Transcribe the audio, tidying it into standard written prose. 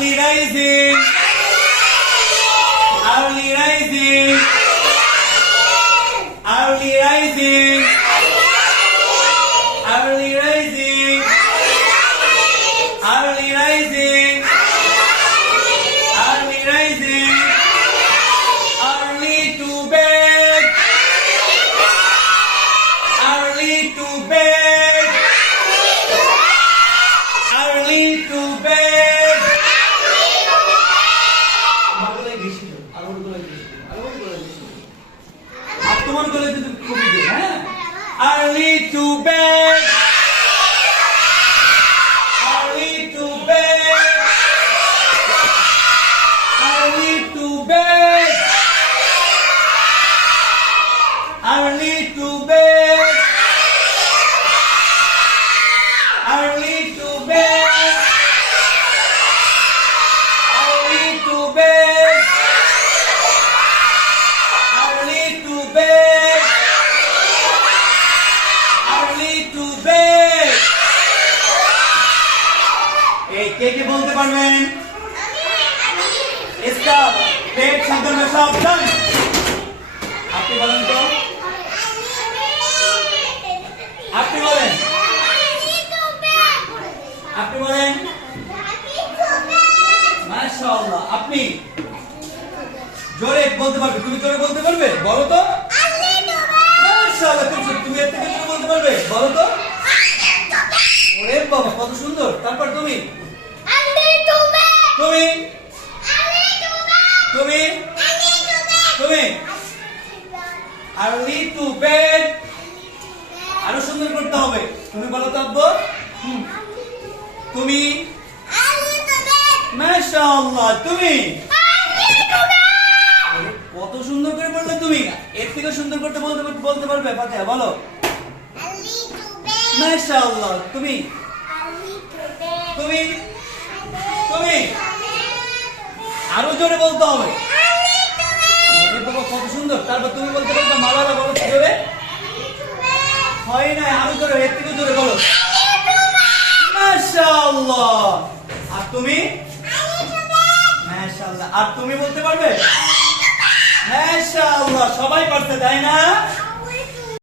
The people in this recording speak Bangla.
Early rising. Early rising. Early rising. Early rising. Early rising. Early rising. Early to bed. Early to bed. Early to bed. তোমার গলে যদি কবি দে হ্যাঁ early to bed. Early to bed. Early to bed. Early to bed. Early to bed. Early to bed. Early to bed. Early to bed. এই কে কে বলতে পারবেন? স্টপ পেট শব্দ में সাবধান আপনি বলেন তো আপনি বলেন আপনি বলেন মাশাআল্লাহ আপনি জোরে বলতে পারবে তুমি জোরে বলতে পারবে বলো তো মাশাআল্লাহ তুমি এর থেকে জোরে বলতে পারবে বলো তো ওরে বাবা কত সুন্দর তারপর তুমি তুমি তুমি তুমি early to bed আরো সুন্দর করতে হবে তুমি বলো তো আব্বু তুমি মাশাআল্লাহ তুমি কত সুন্দর করে বললে তুমি এর থেকে সুন্দর করতে বলতে পারবে ফাতিহা বলো মাশাআল্লাহ তুমি তুমি তুমি আরো জোরে বলতে হবে ওরে বাবা কত সুন্দর তারপর তুমি বলতে পারবে মালালা বলো জোরে হয় না আরো জোরে এর থেকে জোরে বলো মাশাআল্লাহ আর তুমি মাশাআল্লাহ আর তুমি বলতে পারবে মাশাআল্লাহ সবাই পারছে তাই না